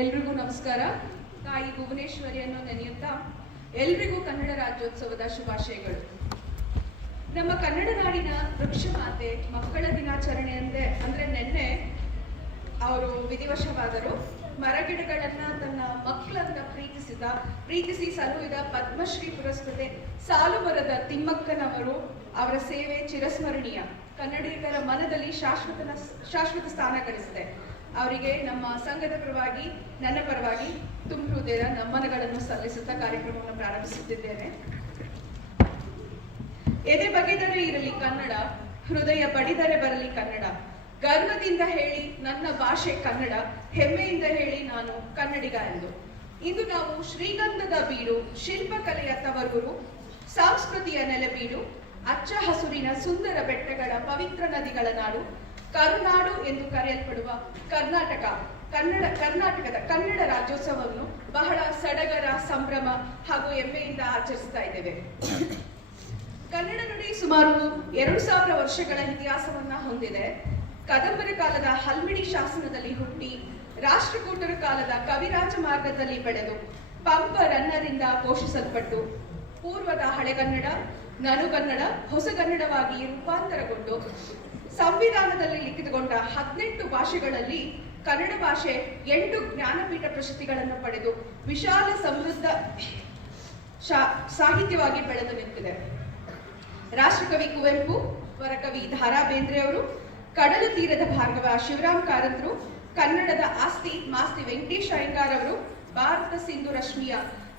ಎಲ್ರಿಗೂ ನಮಸ್ಕಾರ. ತಾಯಿ ಭುವನೇಶ್ವರಿಯನ್ನು ನೆನೆಯುತ್ತಾ ಎಲ್ರಿಗೂ ಕನ್ನಡ ರಾಜ್ಯೋತ್ಸವದ ಶುಭಾಶಯಗಳು. ನಮ್ಮ ಕನ್ನಡ ನಾಡಿನ ವೃಕ್ಷ ಮಾತೆ ಮಕ್ಕಳ ದಿನಾಚರಣೆ ಅಂದ್ರೆ ನಿನ್ನೆ ಅವರು ವಿಧಿವಶವಾದರು. ಮರಗಿಡಗಳನ್ನ ತನ್ನ ಮಕ್ಕಳನ್ನ ಪ್ರೀತಿಸಿ ಸಲುಹಿದ ಪದ್ಮಶ್ರೀ ಪುರಸ್ಕೃತೆ ಸಾಲುಮರದ ತಿಮ್ಮಕ್ಕನವರು ಅವರ ಸೇವೆ ಚಿರಸ್ಮರಣೀಯ, ಕನ್ನಡಿಗರ ಮನದಲ್ಲಿ ಶಾಶ್ವತ ಸ್ಥಾನ ಗಳಿಸಿದೆ. ಅವರಿಗೆ ನಮ್ಮ ಸಂಘದ ಪರವಾಗಿ ನನ್ನ ಪರವಾಗಿ ತುಂಬ ಹೃದಯದ ನಮನಗಳನ್ನು ಸಲ್ಲಿಸುತ್ತಾ ಕಾರ್ಯಕ್ರಮವನ್ನು ಪ್ರಾರಂಭಿಸುತ್ತಿದ್ದೇನೆ. ಎದೆ ಬಗೆದರೆ ಇರಲಿ ಕನ್ನಡ, ಹೃದಯ ಬಡಿದರೆ ಬರಲಿ ಕನ್ನಡ, ಗರ್ವದಿಂದ ಹೇಳಿ ನನ್ನ ಭಾಷೆ ಕನ್ನಡ, ಹೆಮ್ಮೆಯಿಂದ ಹೇಳಿ ನಾನು ಕನ್ನಡಿಗ ಎಂದು. ಇಂದು ನಾವು ಶ್ರೀಗಂಧದ ಬೀಡು, ಶಿಲ್ಪಕಲೆಯ ತವರೂರು, ಸಂಸ್ಕೃತಿಯ ನೆಲೆಬೀಡು, ಅಚ್ಚ ಹಸುರಿನ ಸುಂದರ ಬೆಟ್ಟಗಳ ಪವಿತ್ರ ನದಿಗಳ ನಾಡು, ಕರುನಾಡು ಎಂದು ಕರೆಯಲ್ಪಡುವ ಕರ್ನಾಟಕದ ಕನ್ನಡ ರಾಜ್ಯೋತ್ಸವವನ್ನು ಬಹಳ ಸಡಗರ, ಸಂಭ್ರಮ ಹಾಗೂ ಹೆಮ್ಮೆಯಿಂದ ಆಚರಿಸ್ತಾ ಇದ್ದೇವೆ. ಕನ್ನಡ ನುಡಿ ಸುಮಾರು 2000 ವರ್ಷಗಳ ಇತಿಹಾಸವನ್ನ ಹೊಂದಿದೆ. ಕದಂಬರ ಕಾಲದ ಹಲ್ಮಿಡಿ ಶಾಸನದಲ್ಲಿ ಹುಟ್ಟಿ, ರಾಷ್ಟ್ರಕೂಟರ ಕಾಲದ ಕವಿರಾಜ ಮಾರ್ಗದಲ್ಲಿ ಬೆಳೆದು, ಪಂಪ ರನ್ನರಿಂದ ಪೋಷಿಸಲ್ಪಟ್ಟು, ಪೂರ್ವದ ಹಳೆಗನ್ನಡ, ನನುಗನ್ನಡ, ಹೊಸಗನ್ನಡವಾಗಿ ರೂಪಾಂತರಗೊಂಡು, ಸಂವಿಧಾನದಲ್ಲಿ ಲಿಖಿತಗೊಂಡ 18 ಭಾಷೆಗಳಲ್ಲಿ ಕನ್ನಡ ಭಾಷೆ 8 ಜ್ಞಾನಪೀಠ ಪ್ರಶಸ್ತಿಗಳನ್ನು ಪಡೆದು ವಿಶಾಲ ಸಮೃದ್ಧ ಸಾಹಿತ್ಯವಾಗಿ ಬೆಳೆದು ನಿಂತಿದೆ. ರಾಷ್ಟ್ರಕವಿ ಕುವೆಂಪು, ವರಕವಿ ದಾರಾ ಬೇಂದ್ರೆ ಅವರು, ಕಡಲ ತೀರದ ಭಾರ್ಗವ ಶಿವರಾಮ್ ಕಾರಂತರು, ಕನ್ನಡದ ಆಸ್ತಿ ಮಾಸ್ತಿ ವೆಂಕಟೇಶ್ ಅಯ್ಯಂಗಾರ್ ಅವರು, ಭಾರತ ಸಿಂಧು ರಶ್ಮಿಯ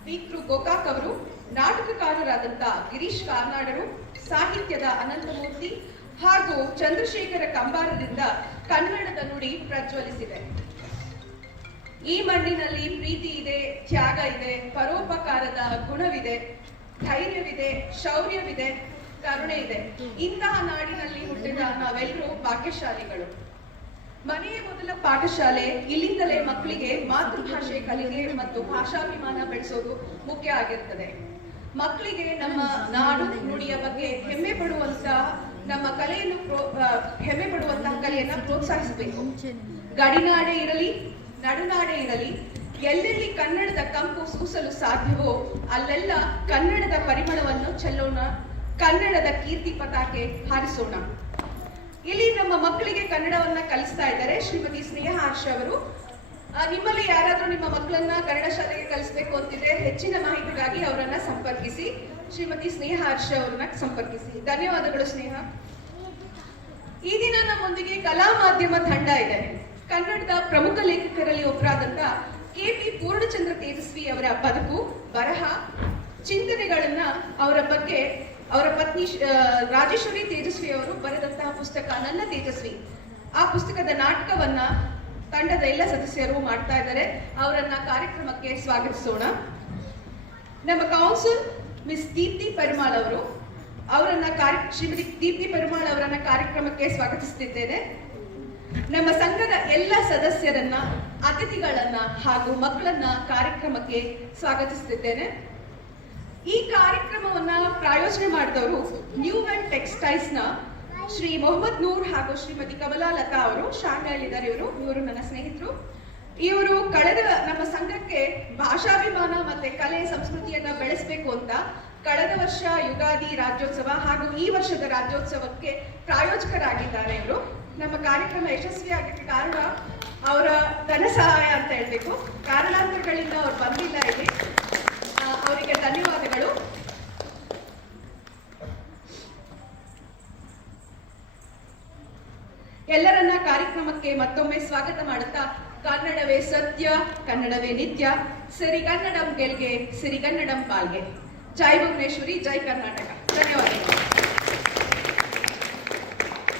ವಿಕ್ರು ಗೋಕಾಕ್ ಅವರು, ನಾಟಕಕಾರರಾದಂಥ ಗಿರೀಶ್ ಕಾರ್ನಾಡರು, ಸಾಹಿತ್ಯದ ಅನಂತಮೂರ್ತಿ ಹಾಗೂ ಚಂದ್ರಶೇಖರ ಕಂಬಾರರಿಂದ ಕನ್ನಡದ ನುಡಿ ಪ್ರಜ್ವಲಿಸಿದೆ. ಈ ಮಣ್ಣಿನಲ್ಲಿ ಪ್ರೀತಿ ಇದೆ, ತ್ಯಾಗ ಇದೆ, ಪರೋಪಕಾರದ ಗುಣವಿದೆ, ಧೈರ್ಯವಿದೆ, ಶೌರ್ಯವಿದೆ, ಕರುಣೆ ಇದೆ. ಇಂತಹ ನಾಡಿನಲ್ಲಿ ಹುಟ್ಟಿದ ನಾವೆಲ್ಲರೂ ಭಾಗ್ಯಶಾಲಿಗಳು. ಮನೆಯ ಮೊದಲ ಪಾಠಶಾಲೆ. ಇಲ್ಲಿಂದಲೇ ಮಕ್ಕಳಿಗೆ ಮಾತೃಭಾಷೆ ಕಲಿಕೆ ಮತ್ತು ಭಾಷಾಭಿಮಾನ ಬೆಳೆಸೋದು ಮುಖ್ಯ ಆಗಿರುತ್ತದೆ. ಮಕ್ಕಳಿಗೆ ನಮ್ಮ ನಾಡು ನುಡಿಯ ಬಗ್ಗೆ ಹೆಮ್ಮೆ ಪಡುವಂತಹ ಕಲೆಯನ್ನ ಪ್ರೋತ್ಸಾಹಿಸಬೇಕು. ಗಡಿನಾಡೆ ಇರಲಿ, ನಡುನಾಡೆ ಇರಲಿ, ಎಲ್ಲೆಲ್ಲಿ ಕನ್ನಡದ ಕಂಪು ಸೂಸಲು ಸಾಧ್ಯವೋ ಅಲ್ಲೆಲ್ಲ ಕನ್ನಡದ ಪರಿಮಳವನ್ನು ಚೆಲ್ಲೋಣ, ಕನ್ನಡದ ಕೀರ್ತಿ ಪತಾಕೆ ಹಾರಿಸೋಣ. ಇಲ್ಲಿ ನಮ್ಮ ಮಕ್ಕಳಿಗೆ ಕನ್ನಡವನ್ನ ಕಲಿಸ್ತಾ ಇದ್ದಾರೆ ಶ್ರೀಮತಿ ಸ್ನೇಹ ಹರ್ಷ ಅವರು. ನಿಮ್ಮಲ್ಲಿ ಯಾರಾದ್ರೂ ನಿಮ್ಮ ಮಕ್ಕಳನ್ನ ಕನ್ನಡ ಶಾಲೆಗೆ ಕಲಿಸಬೇಕು ಅಂತಿದ್ರೆ ಹೆಚ್ಚಿನ ಮಾಹಿತಿಗಾಗಿ ಅವರನ್ನ ಸಂಪರ್ಕಿಸಿ. ಶ್ರೀಮತಿ ಸ್ನೇಹ ಹರ್ಷ ಅವರನ್ನ ಸಂಪರ್ಕಿಸಿ. ಧನ್ಯವಾದಗಳು ಸ್ನೇಹ. ಈ ದಿನ ನಮ್ಮೊಂದಿಗೆ ಕಲಾ ಮಾಧ್ಯಮ ತಂಡ ಇದೆ. ಕನ್ನಡದ ಪ್ರಮುಖ ಲೇಖಕರಲ್ಲಿ ಒಬ್ಬರಾದಂತ KP ಪೂರ್ಣಚಂದ್ರ ತೇಜಸ್ವಿ ಅವರ ಬದುಕು, ಬರಹ, ಚಿಂತನೆಗಳನ್ನ ಅವರ ಬಗ್ಗೆ ಅವರ ಪತ್ನಿ ರಾಜೇಶ್ವರಿ ತೇಜಸ್ವಿ ಅವರು ಬರೆದಂತಹ ಪುಸ್ತಕ ನನ್ನ ತೇಜಸ್ವಿ, ಆ ಪುಸ್ತಕದ ನಾಟಕವನ್ನ ತಂಡದ ಎಲ್ಲ ಸದಸ್ಯರು ಮಾಡ್ತಾ ಇದ್ದಾರೆ. ಅವರನ್ನ ಕಾರ್ಯಕ್ರಮಕ್ಕೆ ಸ್ವಾಗತಿಸೋಣ. ನಮ್ಮ ಕೌನ್ಸಿಲ್ ಮಿಸ್ ದೀಪ್ತಿ ಪೆರುಮಾಳ್ ಅವರು, ಶ್ರೀಮತಿ ದೀಪ್ತಿ ಪೆರುಮಾಳ್ ಅವರನ್ನ ಕಾರ್ಯಕ್ರಮಕ್ಕೆ ಸ್ವಾಗತಿಸುತ್ತಿದ್ದೇನೆ. ನಮ್ಮ ಸಂಘದ ಎಲ್ಲ ಸದಸ್ಯರನ್ನ, ಅತಿಥಿಗಳನ್ನ ಹಾಗೂ ಮಕ್ಕಳನ್ನ ಕಾರ್ಯಕ್ರಮಕ್ಕೆ ಸ್ವಾಗತಿಸುತ್ತಿದ್ದೇನೆ. ಈ ಕಾರ್ಯಕ್ರಮವನ್ನ ಪ್ರಾಯೋಜನೆ ಮಾಡಿದವರು ನ್ಯೂ ಅಂಡ್ ಟೆಕ್ಸ್ಟೈಲ್ಸ್ ನ ಶ್ರೀ ಮೊಹಮ್ಮದ್ ನೂರ್ ಹಾಗೂ ಶ್ರೀಮತಿ ಕಮಲಾ ಲತಾ ಅವರು. ಶಾಲೆಯಲ್ಲಿದ್ದಾರೆ ಇವರು ನನ್ನ ಸ್ನೇಹಿತರು. ಇವರು ನಮ್ಮ ಸಂಘಕ್ಕೆ ಭಾಷಾಭಿಮಾನ ಮತ್ತೆ ಕಲೆ ಸಂಸ್ಕೃತಿಯನ್ನ ಬೆಳೆಸಬೇಕು ಅಂತ ಕಳೆದ ವರ್ಷ ಯುಗಾದಿ ರಾಜ್ಯೋತ್ಸವ ಹಾಗೂ ಈ ವರ್ಷದ ರಾಜ್ಯೋತ್ಸವಕ್ಕೆ ಪ್ರಾಯೋಜಕರಾಗಿದ್ದಾರೆ. ಇವರು ನಮ್ಮ ಕಾರ್ಯಕ್ರಮ ಯಶಸ್ವಿಯಾಗಕ್ಕೆ ಕಾರಣ ಅವರ ಧನ ಸಹಾಯ ಅಂತ ಹೇಳ್ಬೇಕು. ಕಾರಣಾಂತರಗಳಿಂದ ಅವ್ರು ಬಂದಿಲ್ಲ ಇಲ್ಲಿ. ಅವರಿಗೆ ಧನ್ಯವಾದಗಳು. ಎಲ್ಲರನ್ನ ಕಾರ್ಯಕ್ರಮಕ್ಕೆ ಮತ್ತೊಮ್ಮೆ ಸ್ವಾಗತ ಮಾಡುತ್ತಾ, ಕನ್ನಡವೇ ಸತ್ಯ, ಕನ್ನಡವೇ ನಿತ್ಯ, ಸಿರಿಗನ್ನಡಂ ಗೆಲ್ಗೆ, ಸಿರಿಗನ್ನಡಂ ಪಾಲ್ಗೆ. ಜೈ ಭುವನೇಶ್ವರಿ, ಜೈ ಕರ್ನಾಟಕ. ಧನ್ಯವಾದಗಳು.